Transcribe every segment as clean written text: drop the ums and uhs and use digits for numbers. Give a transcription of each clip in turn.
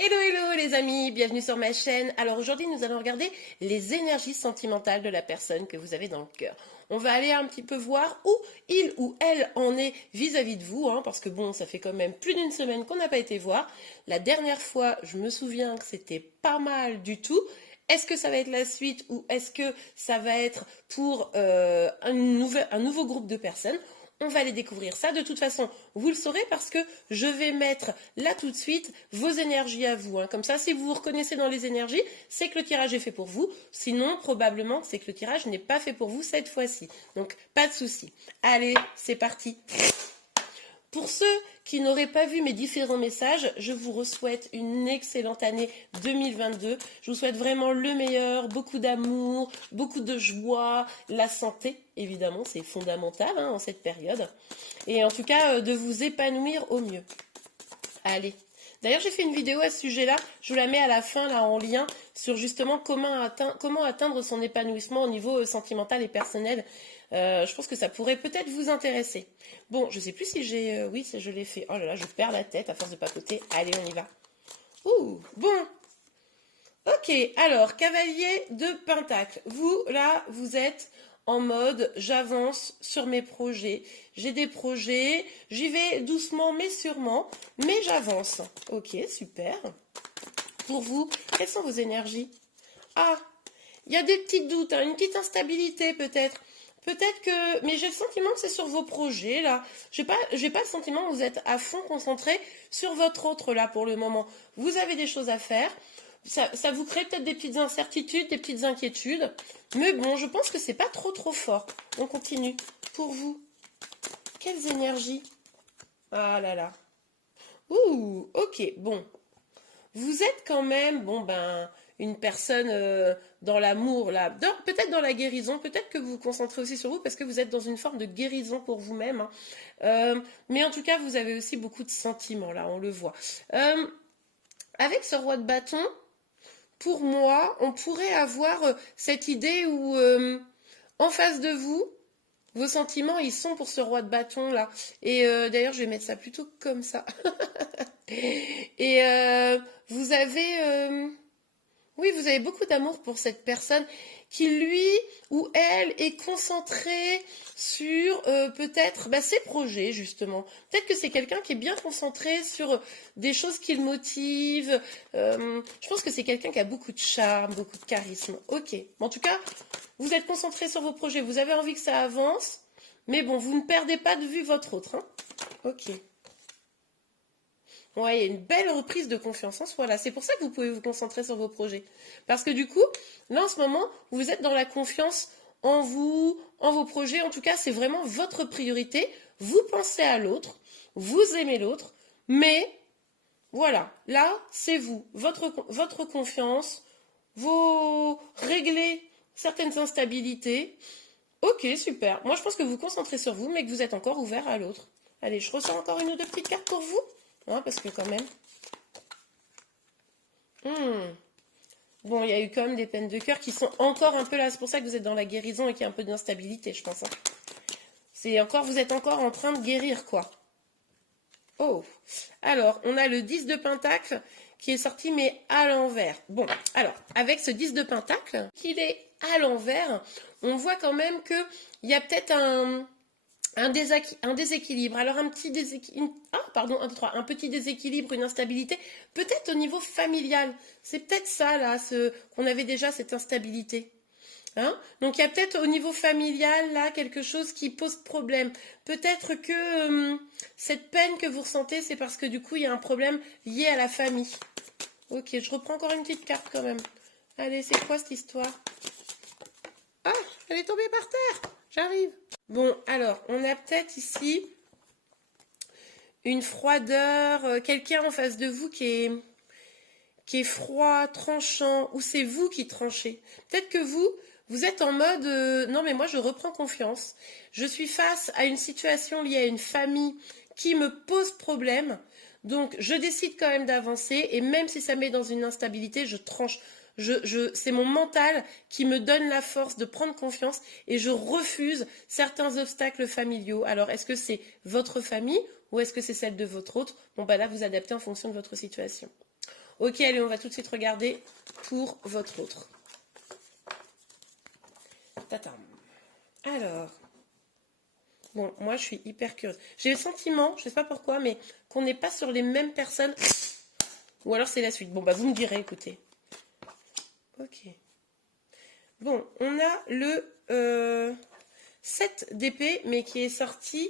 Hello hello les amis, bienvenue sur ma chaîne. Alors aujourd'hui nous allons regarder les énergies sentimentales de la personne que vous avez dans le cœur. On va aller un petit peu voir où il ou elle en est vis-à-vis de vous, parce que bon, ça fait quand même plus d'une semaine qu'on n'a pas été voir. La dernière fois, je me souviens que c'était pas mal du tout. Est-ce que ça va être la suite ou est-ce que ça va être pour un nouveau groupe de personnes? On va aller découvrir ça. De toute façon, vous le saurez parce que je vais mettre là tout de suite vos énergies à vous. Comme ça, si vous vous reconnaissez dans les énergies, c'est que le tirage est fait pour vous. Sinon, probablement, c'est que le tirage n'est pas fait pour vous cette fois-ci. Donc, pas de souci. Allez, c'est parti. Pour ceux qui n'auraient pas vu mes différents messages, je vous souhaite une excellente année 2022. Je vous souhaite vraiment le meilleur, beaucoup d'amour, beaucoup de joie, la santé, évidemment, c'est fondamental en cette période. Et en tout cas, de vous épanouir au mieux. Allez. D'ailleurs, j'ai fait une vidéo à ce sujet-là, je vous la mets à la fin là en lien sur justement comment atteindre son épanouissement au niveau sentimental et personnel. Je pense que ça pourrait peut-être vous intéresser. Bon, je sais plus si j'ai... oui, je l'ai fait. Oh là là, je perds la tête à force de papoter. Allez, on y va. Ouh, bon. Ok, alors, cavalier de Pentacle. Vous, là, vous êtes en mode j'avance sur mes projets. J'ai des projets, j'y vais doucement mais sûrement, mais j'avance. Ok, super. Pour vous, quelles sont vos énergies? Ah, il y a des petits doutes, une petite instabilité peut-être. Peut-être que... Mais j'ai le sentiment que c'est sur vos projets, là. J'ai pas le sentiment que vous êtes à fond concentré sur votre autre, là, pour le moment. Vous avez des choses à faire. Ça vous crée peut-être des petites incertitudes, des petites inquiétudes. Mais bon, je pense que c'est pas trop fort. On continue. Pour vous, quelles énergies? Ah là là. Ouh, ok, bon. Vous êtes quand même, bon ben, une personne dans l'amour, là. Peut-être dans la guérison, peut-être que vous vous concentrez aussi sur vous parce que vous êtes dans une forme de guérison pour vous-même. Mais en tout cas, vous avez aussi beaucoup de sentiments, là, on le voit. Avec ce roi de bâton, pour moi, on pourrait avoir cette idée où, en face de vous, vos sentiments, ils sont pour ce roi de bâton là. Et d'ailleurs, je vais mettre ça plutôt comme ça. Et vous avez, oui, vous avez beaucoup d'amour pour cette personne qui, lui ou elle, est concentrée sur peut-être ses projets, justement. Peut-être que c'est quelqu'un qui est bien concentré sur des choses qui le motivent. Je pense que c'est quelqu'un qui a beaucoup de charme, beaucoup de charisme. Ok. En tout cas, vous êtes concentré sur vos projets. Vous avez envie que ça avance. Mais bon, vous ne perdez pas de vue votre autre. Ok. Ouais, il y a une belle reprise de confiance en soi là. C'est pour ça que vous pouvez vous concentrer sur vos projets. Parce que du coup, là en ce moment, vous êtes dans la confiance en vous, en vos projets. En tout cas, c'est vraiment votre priorité. Vous pensez à l'autre, vous aimez l'autre, mais voilà, là, c'est vous, votre confiance, vos régler certaines instabilités. Ok, super. Moi, je pense que vous vous concentrez sur vous, mais que vous êtes encore ouvert à l'autre. Allez, je ressens encore une ou deux petites cartes pour vous. Parce que quand même... Bon, il y a eu quand même des peines de cœur qui sont encore un peu là. C'est pour ça que vous êtes dans la guérison et qu'il y a un peu d'instabilité, je pense. Vous êtes encore en train de guérir, quoi. Oh, alors, on a le 10 de Pentacle qui est sorti, mais à l'envers. Bon, alors, avec ce 10 de Pentacle, qu'il est à l'envers, on voit quand même qu'il y a peut-être un déséquilibre. Alors un petit déséquilibre, un petit déséquilibre, une instabilité, peut-être au niveau familial. C'est peut-être ça là, qu'on avait déjà cette instabilité. Donc il y a peut-être au niveau familial là quelque chose qui pose problème. Peut-être que cette peine que vous ressentez, c'est parce que du coup il y a un problème lié à la famille. Ok, je reprends encore une petite carte quand même. Allez, c'est quoi cette histoire? Ah, elle est tombée par terre. J'arrive. Bon, alors, on a peut-être ici une froideur, quelqu'un en face de vous qui est froid, tranchant, ou c'est vous qui tranchez. Peut-être que vous êtes en mode non mais moi je reprends confiance. Je suis face à une situation liée à une famille qui me pose problème. Donc je décide quand même d'avancer et même si ça met dans une instabilité, je tranche. C'est mon mental qui me donne la force de prendre confiance et je refuse certains obstacles familiaux. Alors, est-ce que c'est votre famille ou est-ce que c'est celle de votre autre? Bon, bah là, vous adaptez en fonction de votre situation. Ok, allez, on va tout de suite regarder pour votre autre. Tatam. Alors, bon, moi je suis hyper curieuse. J'ai le sentiment, je sais pas pourquoi, mais qu'on n'est pas sur les mêmes personnes. Ou alors c'est la suite. Bon, bah vous me direz, écoutez. Ok. Bon, on a le 7 d'épée, mais qui est sorti...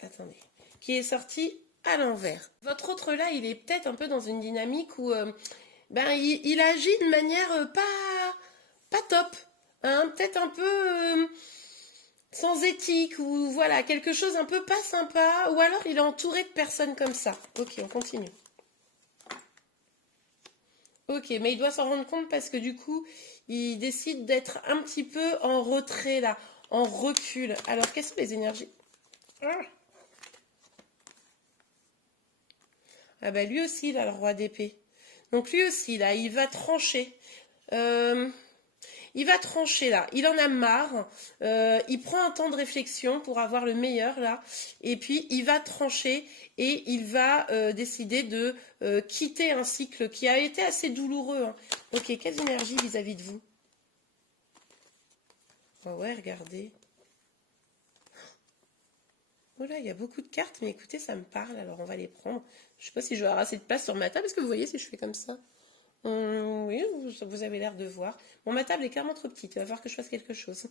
Attendez. Qui est sorti à l'envers. Votre autre là, il est peut-être un peu dans une dynamique où ben, il agit de manière pas top. Hein, peut-être un peu sans éthique ou voilà, quelque chose un peu pas sympa. Ou alors il est entouré de personnes comme ça. Ok, on continue. Ok, mais il doit s'en rendre compte parce que du coup, il décide d'être un petit peu en retrait là, en recul. Alors, quelles sont les énergies? Ah bah lui aussi, il a le roi d'épée. Donc lui aussi, là, il va trancher. Euh, il va trancher là. Il en a marre. Il prend un temps de réflexion pour avoir le meilleur là. Et puis il va trancher et il va décider de quitter un cycle qui a été assez douloureux. Hein. Ok, quelles énergies vis-à-vis de vous? Oh ouais, regardez. Oh là, il y a beaucoup de cartes, mais écoutez, ça me parle, alors on va les prendre. Je sais pas si je vais avoir assez de place sur ma table, est-ce que vous voyez si je fais comme ça? Oui, vous avez l'air de voir. Bon, ma table est clairement trop petite, il va falloir que je fasse quelque chose.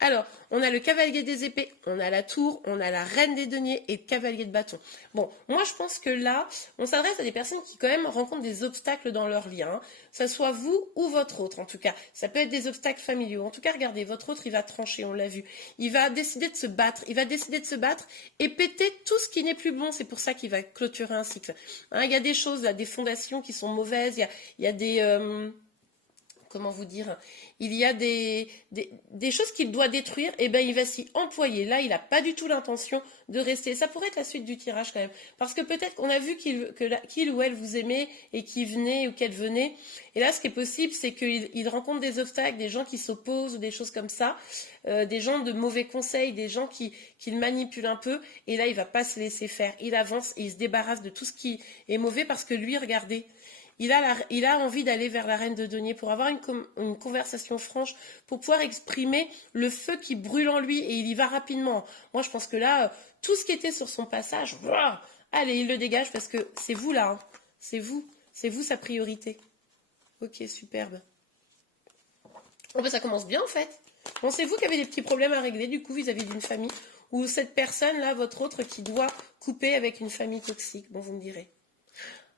Alors, on a le cavalier des épées, on a la tour, on a la reine des deniers et le cavalier de bâton. Bon, moi je pense que là, on s'adresse à des personnes qui quand même rencontrent des obstacles dans leur lien, que ce soit vous ou votre autre en tout cas. Ça peut être des obstacles familiaux. En tout cas, regardez, votre autre, il va trancher, on l'a vu. Il va décider de se battre, il va décider de se battre et péter tout ce qui n'est plus bon. C'est pour ça qu'il va clôturer un cycle. Hein, il y a des choses, là, des fondations qui sont mauvaises, il y a des... comment vous dire, il y a des choses qu'il doit détruire, et ben il va s'y employer. Là, il n'a pas du tout l'intention de rester. Ça pourrait être la suite du tirage quand même. Parce que peut-être qu'on a vu qu'il ou elle vous aimait et qu'il venait ou qu'elle venait. Et là, ce qui est possible, c'est qu'il rencontre des obstacles, des gens qui s'opposent ou des choses comme ça, des gens de mauvais conseils, des gens qui le manipulent un peu. Et là, il va pas se laisser faire. Il avance et il se débarrasse de tout ce qui est mauvais parce que lui, regardez, il a envie d'aller vers la reine de denier pour avoir une conversation franche, pour pouvoir exprimer le feu qui brûle en lui et il y va rapidement. Moi, je pense que là, tout ce qui était sur son passage, allez, il le dégage parce que c'est vous là, hein. C'est vous sa priorité. Ok, superbe. Oh, ben, ça commence bien en fait. Bon, c'est vous qui avez des petits problèmes à régler du coup vis-à-vis d'une famille ou cette personne là, votre autre, qui doit couper avec une famille toxique. Bon, vous me direz.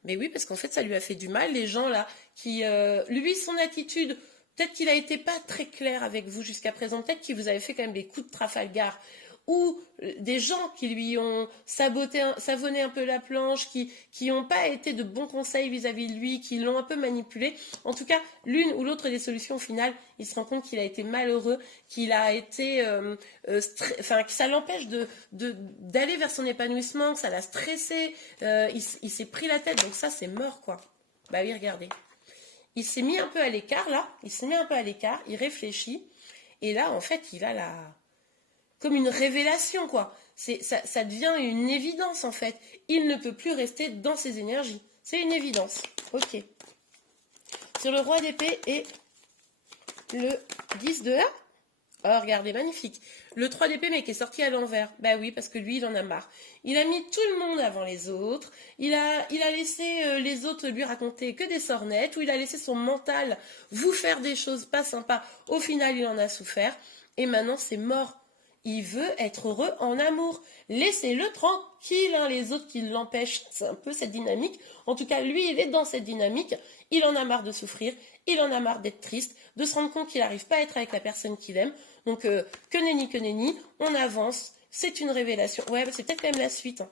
Mais oui, parce qu'en fait, ça lui a fait du mal, les gens là, qui... lui, son attitude, peut-être qu'il a été pas très clair avec vous jusqu'à présent, peut-être qu'il vous avait fait quand même des coups de Trafalgar, ou des gens qui lui ont savonné un peu la planche, qui n'ont pas été de bons conseils vis-à-vis de lui, qui l'ont un peu manipulé. En tout cas, l'une ou l'autre des solutions, au final, il se rend compte qu'il a été malheureux, qu'il a été... que ça l'empêche d'aller vers son épanouissement, que ça l'a stressé, il s'est pris la tête, donc ça, c'est mort, quoi. Bah oui, regardez. Il s'est mis un peu à l'écart, là, il réfléchit, et là, en fait, il a comme une révélation, quoi. Ça devient une évidence, en fait. Il ne peut plus rester dans ses énergies. C'est une évidence. Ok. Sur le roi d'épée et le 10 de A. Oh, regardez, magnifique. Le 3 d'épée, mais qui est sorti à l'envers. Bah oui, parce que lui, il en a marre. Il a mis tout le monde avant les autres. Il a laissé les autres lui raconter que des sornettes, ou il a laissé son mental vous faire des choses pas sympas. Au final, il en a souffert. Et maintenant, c'est mort. Il veut être heureux en amour. Laissez-le tranquille, hein, les autres qui l'empêchent. C'est un peu cette dynamique. En tout cas, lui, il est dans cette dynamique. Il en a marre de souffrir. Il en a marre d'être triste, de se rendre compte qu'il n'arrive pas à être avec la personne qu'il aime. Donc, que nenni, on avance. C'est une révélation. Ouais, bah, c'est peut-être quand même la suite. Hein.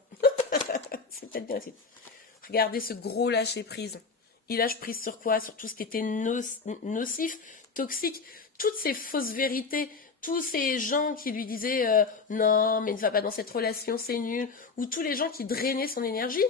C'est peut-être bien la suite. Regardez ce gros lâcher-prise. Il lâche prise sur quoi? Sur tout ce qui était nocif, toxique. Toutes ces fausses vérités. Tous ces gens qui lui disaient non, mais ne va pas dans cette relation, c'est nul. Ou tous les gens qui drainaient son énergie.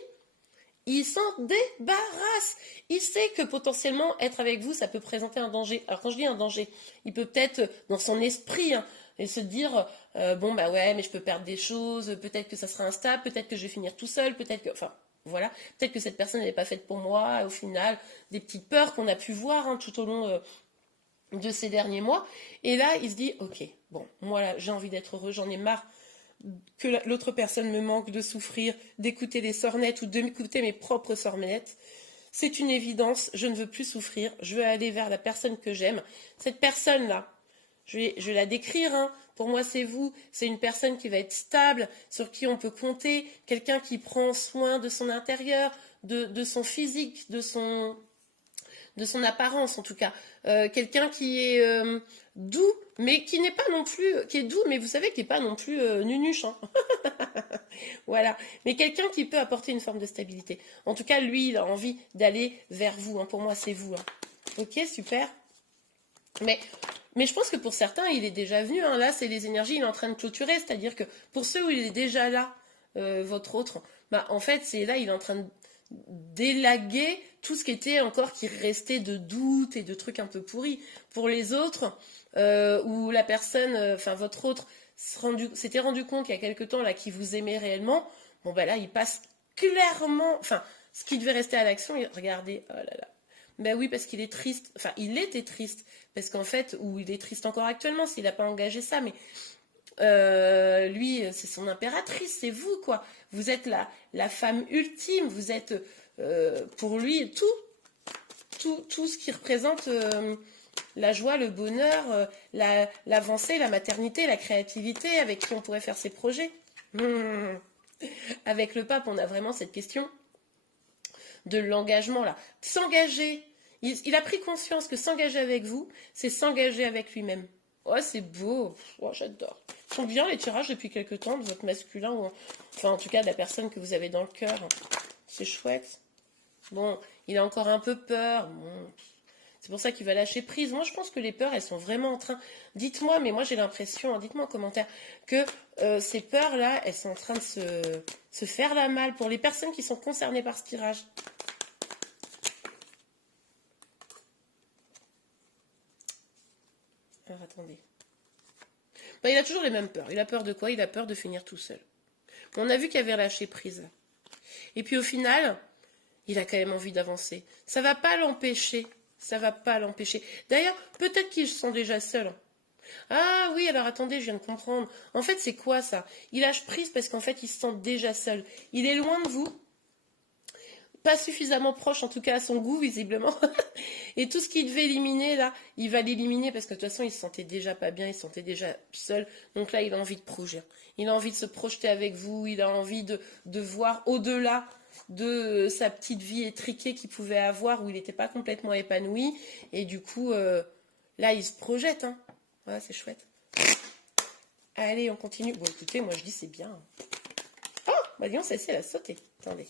Il s'en débarrasse. Il sait que potentiellement être avec vous, ça peut présenter un danger. Alors quand je dis un danger, il peut peut-être dans son esprit et se dire bon bah ouais, mais je peux perdre des choses, peut-être que ça sera instable, peut-être que je vais finir tout seul, peut-être que... Enfin, voilà, peut-être que cette personne n'est pas faite pour moi, au final, des petites peurs qu'on a pu voir hein, tout au long de ces derniers mois. Et là, il se dit, ok, bon, moi là, j'ai envie d'être heureux, j'en ai marre que l'autre personne me manque, de souffrir, d'écouter les sornettes ou d'écouter mes propres sornettes. C'est une évidence, je ne veux plus souffrir, je veux aller vers la personne que j'aime. Cette personne-là, je vais la décrire, hein. Pour moi c'est vous, c'est une personne qui va être stable, sur qui on peut compter, quelqu'un qui prend soin de son intérieur, de son physique, de son apparence en tout cas. Quelqu'un qui est doux, mais qui n'est pas non plus, qui est doux, mais vous savez, qui n'est pas non plus nunuche. Hein. Voilà. Mais quelqu'un qui peut apporter une forme de stabilité. En tout cas, lui, il a envie d'aller vers vous. Hein. Pour moi, c'est vous. Hein. Ok, super. Mais je pense que pour certains, il est déjà venu. Hein. Là, c'est les énergies, il est en train de clôturer. C'est-à-dire que pour ceux où il est déjà là, votre autre, bah, en fait, c'est là, il est en train de d'élaguer tout ce qui était encore, qui restait de doutes et de trucs un peu pourris. Pour les autres, où la personne, enfin votre autre, s'était rendu compte il y a quelque temps là qu'il vous aimait réellement, bon bah là il passe clairement, enfin ce qui devait rester à l'action, regardez, oh là là. Ben oui, parce qu'il est triste, enfin il était triste, parce qu'en fait, ou il est triste encore actuellement s'il n'a pas engagé ça, mais lui, c'est son impératrice, c'est vous, quoi. Vous êtes la femme ultime, vous êtes pour lui tout ce qui représente la joie, le bonheur, l'avancée, la maternité, la créativité, avec qui on pourrait faire ses projets. Avec le pape, on a vraiment cette question de l'engagement, là. S'engager. Il a pris conscience que s'engager avec vous, c'est s'engager avec lui-même. Oh, c'est beau. Oh, j'adore. Ils sont bien les tirages depuis quelque temps de votre masculin, ou enfin en tout cas de la personne que vous avez dans le cœur. C'est chouette. Bon, il a encore un peu peur. Bon, c'est pour ça qu'il va lâcher prise. Moi, je pense que les peurs, elles sont vraiment en train... Dites-moi, mais moi j'ai l'impression, hein, dites-moi en commentaire, que ces peurs-là, elles sont en train de se faire la malle pour les personnes qui sont concernées par ce tirage. Alors, attendez. Ben, il a toujours les mêmes peurs. Il a peur de quoi? Il a peur de finir tout seul. On a vu qu'il avait lâché prise. Et puis au final, il a quand même envie d'avancer. Ça va pas l'empêcher. Ça va pas l'empêcher. D'ailleurs, peut-être qu'ils sont déjà seuls. Ah oui, alors attendez, je viens de comprendre. En fait, c'est quoi ça? Il lâche prise parce qu'en fait, il se sent déjà seul. Il est loin de vous. Pas suffisamment proche, en tout cas à son goût, visiblement. Et tout ce qu'il devait éliminer, là, il va l'éliminer parce que de toute façon, il se sentait déjà pas bien, il se sentait déjà seul. Donc là, il a envie de projeter. Il a envie de se projeter avec vous, il a envie de voir au-delà de sa petite vie étriquée qu'il pouvait avoir, où il n'était pas complètement épanoui. Et du coup, là, il se projette. Hein. Ouais, c'est chouette. Allez, on continue. Bon, écoutez, moi, je dis c'est bien. Oh, bah disons, celle-ci, elle a sauté. Attendez.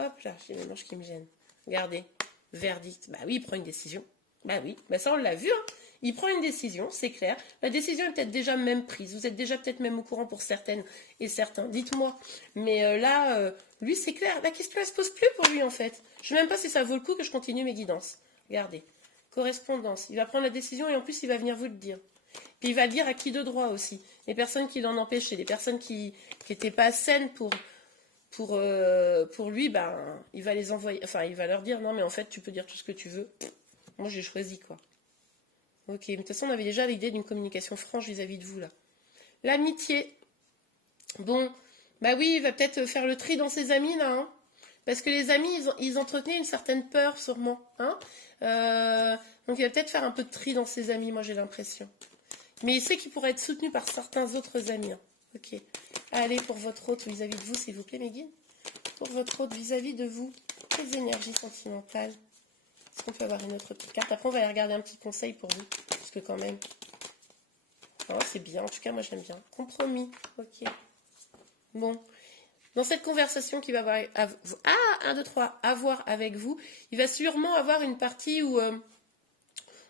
Hop là, j'ai mes manches qui me gênent. Regardez, verdict. Bah oui, il prend une décision. Bah oui, bah ça on l'a vu. Hein. Il prend une décision, c'est clair. La décision est peut-être déjà même prise. Vous êtes déjà peut-être même au courant pour certaines et certains. Dites-moi. Mais là, lui, c'est clair. La question, elle se pose plus pour lui en fait. Je ne sais même pas si ça vaut le coup que je continue mes guidances. Regardez. Correspondance. Il va prendre la décision et en plus, il va venir vous le dire. Puis il va dire à qui de droit aussi. Les personnes qui l'en empêchaient, les personnes qui n'étaient pas saines pour lui, ben, il va les envoyer, enfin, il va leur dire non, mais en fait, tu peux dire tout ce que tu veux. Moi, j'ai choisi, quoi. Ok, mais de toute façon, on avait déjà l'idée d'une communication franche vis-à-vis de vous, là. L'amitié. Bon, bah oui, il va peut-être faire le tri dans ses amis, là, hein. Parce que les amis, ils entretenaient une certaine peur, sûrement, hein. Donc, il va peut-être faire un peu de tri dans ses amis, moi, j'ai l'impression. Mais il sait qu'il pourrait être soutenu par certains autres amis, hein. Ok. Allez, pour votre hôte vis-à-vis de vous, s'il vous plaît, mes guides. Pour votre hôte vis-à-vis de vous, les énergies sentimentales. Est-ce qu'on peut avoir une autre petite carte? Après, on va aller regarder un petit conseil pour vous. Parce que quand même... Oh, c'est bien. En tout cas, moi, j'aime bien. Compromis. Ok. Bon. Dans cette conversation qu'il va avoir... Ah, 1, 2, 3. Avoir avec vous, il va sûrement avoir une partie où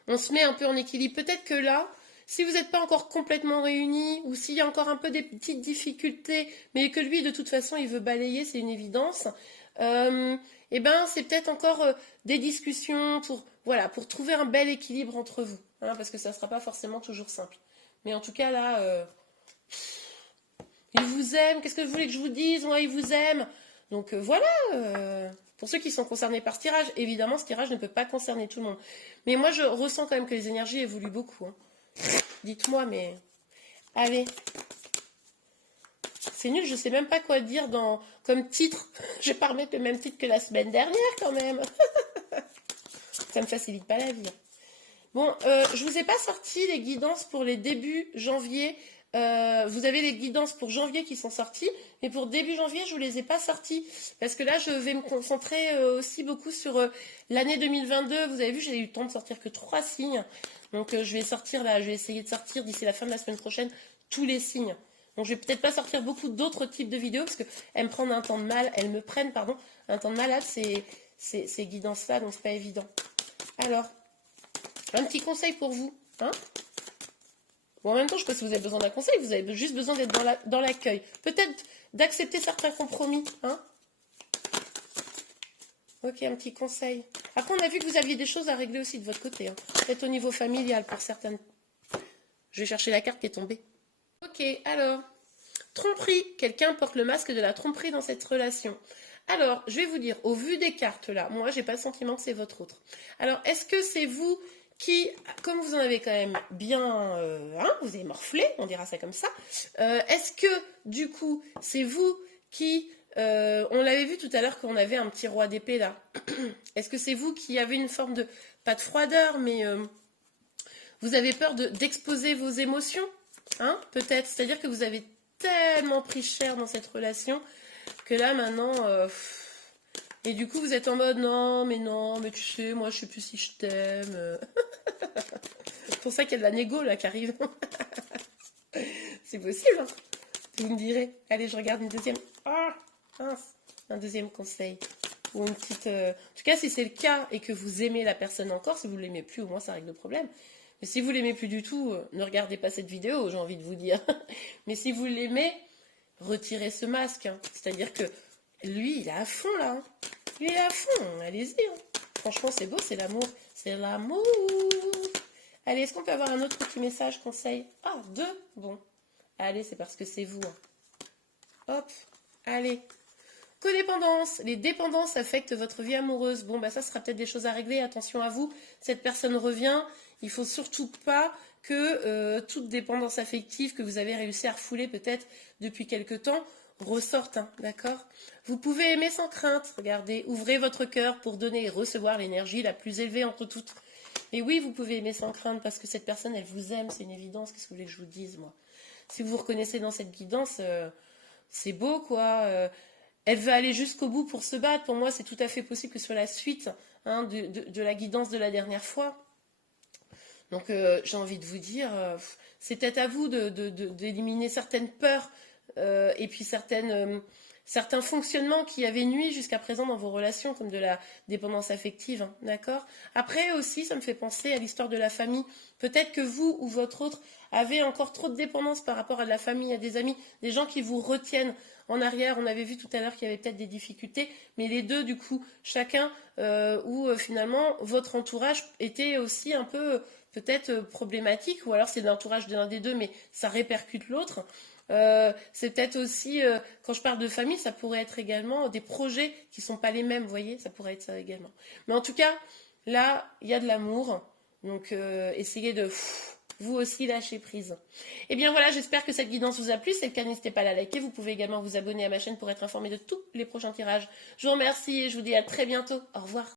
on se met un peu en équilibre. Peut-être que là... Si vous n'êtes pas encore complètement réunis, ou s'il y a encore un peu des petites difficultés, mais que lui, de toute façon, il veut balayer, c'est une évidence, eh ben, c'est peut-être encore des discussions pour trouver un bel équilibre entre vous, hein, parce que ça ne sera pas forcément toujours simple. Mais en tout cas, là, il vous aime, qu'est-ce que vous voulez que je vous dise? Moi, il vous aime. Donc voilà, pour ceux qui sont concernés par ce tirage, évidemment ce tirage ne peut pas concerner tout le monde. Mais moi je ressens quand même que les énergies évoluent beaucoup. Hein. Dites-moi, mais... Allez. C'est nul, je sais même pas quoi dire comme titre. Je vais pas remettre le même titre que la semaine dernière quand même. Ça me facilite pas la vie. Bon, je vous ai pas sorti les guidances pour les débuts janvier. Vous avez les guidances pour janvier qui sont sorties, mais pour début janvier, je vous les ai pas sorties. Parce que là, je vais me concentrer aussi beaucoup sur l'année 2022. Vous avez vu, j'ai eu le temps de sortir que 3 signes. Donc je vais sortir là, je vais essayer de sortir d'ici la fin de la semaine prochaine tous les signes. Donc je vais peut-être pas sortir beaucoup d'autres types de vidéos parce qu'elles me prennent un temps de mal, elles me prennent, pardon, un temps de malade ces guidances-là, donc c'est pas évident. Alors, un petit conseil pour vous, hein. Bon, en même temps, je ne sais pas si vous avez besoin d'un conseil, vous avez juste besoin d'être dans l'accueil. Peut-être d'accepter certains compromis, hein. Ok, un petit conseil. Après, on a vu que vous aviez des choses à régler aussi de votre côté, hein. Peut-être au niveau familial pour certaines. Je vais chercher la carte qui est tombée. Ok, alors, tromperie. Quelqu'un porte le masque de la tromperie dans cette relation. Alors, je vais vous dire, au vu des cartes là, moi, j'ai pas le sentiment que c'est votre autre. Alors, est-ce que c'est vous qui, comme vous en avez quand même bien, vous avez morflé, on dira ça comme ça, est-ce que, du coup, c'est vous qui, on l'avait vu tout à l'heure qu'on avait un petit roi d'épée là, est-ce que c'est vous qui avez une forme de, pas de froideur, mais vous avez peur d'exposer vos émotions, hein, peut-être, c'est-à-dire que vous avez tellement pris cher dans cette relation que là maintenant et du coup vous êtes en mode non mais tu sais moi je sais plus si je t'aime. C'est pour ça qu'il y a de la négo là qui arrive. C'est possible, hein, vous me direz. Allez, je regarde une deuxième. Ah, mince. Un deuxième conseil ou une petite en tout cas si c'est le cas et que vous aimez la personne encore, si vous ne l'aimez plus au moins ça règle le problème. Mais si vous l'aimez plus du tout, ne regardez pas cette vidéo, j'ai envie de vous dire. Mais si vous l'aimez, retirez ce masque, hein. C'est-à-dire que lui, il est à fond là. Hein. Il est à fond, allez-y. Hein. Franchement, c'est beau, c'est l'amour. C'est l'amour. Allez, est-ce qu'on peut avoir un autre petit message, conseil? Ah, 2. Bon. Allez, c'est parce que c'est vous. Hein. Hop, allez. Codépendance. Les dépendances affectent votre vie amoureuse. Bon, bah ça sera peut-être des choses à régler. Attention à vous. Cette personne revient. Il faut surtout pas que toute dépendance affective que vous avez réussi à refouler peut-être depuis quelque temps ressorte, hein, d'accord? Vous pouvez aimer sans crainte. Regardez, ouvrez votre cœur pour donner et recevoir l'énergie la plus élevée entre toutes. Et oui, vous pouvez aimer sans crainte parce que cette personne, elle vous aime, c'est une évidence. Qu'est-ce que vous voulez que je vous dise, moi? Si vous vous reconnaissez dans cette guidance, c'est beau, quoi. Elle veut aller jusqu'au bout pour se battre. Pour moi, c'est tout à fait possible que ce soit la suite, hein, de la guidance de la dernière fois. Donc, j'ai envie de vous dire, c'est peut-être à vous d'éliminer certaines peurs et puis certains fonctionnements qui avaient nui jusqu'à présent dans vos relations, comme de la dépendance affective, hein, d'accord? Après aussi, ça me fait penser à l'histoire de la famille. Peut-être que vous ou votre autre avez encore trop de dépendance par rapport à de la famille, à des amis, des gens qui vous retiennent en arrière. On avait vu tout à l'heure qu'il y avait peut-être des difficultés, mais les deux, du coup, chacun, où finalement, votre entourage était aussi un peu peut-être problématique, ou alors c'est l'entourage de l'un des deux, mais ça répercute l'autre. C'est peut-être aussi, quand je parle de famille, ça pourrait être également des projets qui ne sont pas les mêmes, vous voyez, ça pourrait être ça également. Mais en tout cas, là, il y a de l'amour, donc essayez de vous aussi lâcher prise. Et bien voilà, j'espère que cette guidance vous a plu. Si c'est le cas, n'hésitez pas à la liker. Vous pouvez également vous abonner à ma chaîne pour être informé de tous les prochains tirages. Je vous remercie et je vous dis à très bientôt. Au revoir.